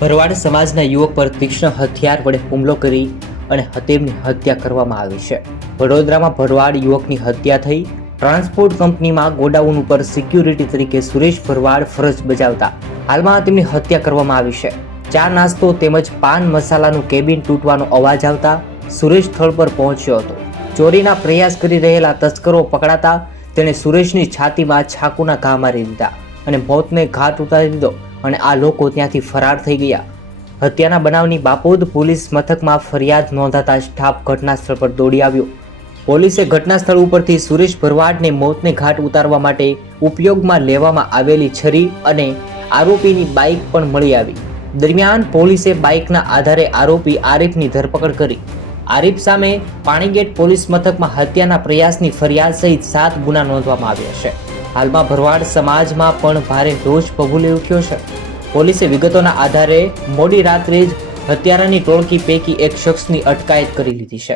ભરવાડ સમાજના યુવક પર તીક્ષ્ણ હથિયાર વડે હુમલો કરી અને તેમની હત્યા કરવામાં આવી છે. વડોદરામાં ભરવાડ યુવકની હત્યા થઈ. ટ્રાન્સપોર્ટ કંપનીમાં ગોડાઉન ઉપર સિક્યુરિટી તરીકે સુરેશ ભરવાડ ફરજ બજાવતા હાલમાં તેમની હત્યા કરવામાં આવી છે. ચા નાસ્તો તેમજ પાન મસાલાનું કેબિન તૂટવાનો અવાજ આવતા સુરેશ સ્થળ પર પહોંચ્યો હતો. ચોરીના પ્રયાસ કરી રહેલા તસ્કરો પકડાતા તેણે સુરેશની છાતીમાં ચાકુના ઘા મારી દીધા અને મોતને ઘાટ ઉતારી દીધો અને આ લોકો ત્યાંથી ફરાર થઈ ગયા. હત્યાના બનાવની બાપોદ પોલીસ મથકમાં ફરિયાદ નોંધાતા સ્ટાફ ઘટના સ્થળ પર દોડી આવ્યો. પોલીસે ઘટના સ્થળ ઉપરથી સુરેશ ભરવાડને મોતને ઘાટ ઉતારવા માટે ઉપયોગમાં લેવામાં આવેલી છરી અને આરોપીની બાઇક પણ મળી આવી. દરમિયાન પોલીસે બાઇકના આધારે આરોપી આરીફની ધરપકડ કરી. આરીફ સામે પાણીગેટ પોલીસ મથકમાં હત્યાના પ્રયાસની ફરિયાદ સહિત 7 ગુના નોંધવામાં આવ્યા છે. હાલમાં ભરવાડ સમાજમાં પણ ભારે રોષ ભભૂલી ઉઠ્યો છે. પોલીસે વિગતોના આધારે મોડી રાત્રે જ હત્યારાની ટોળકી પૈકી એક શખ્સની અટકાયત કરી લીધી છે.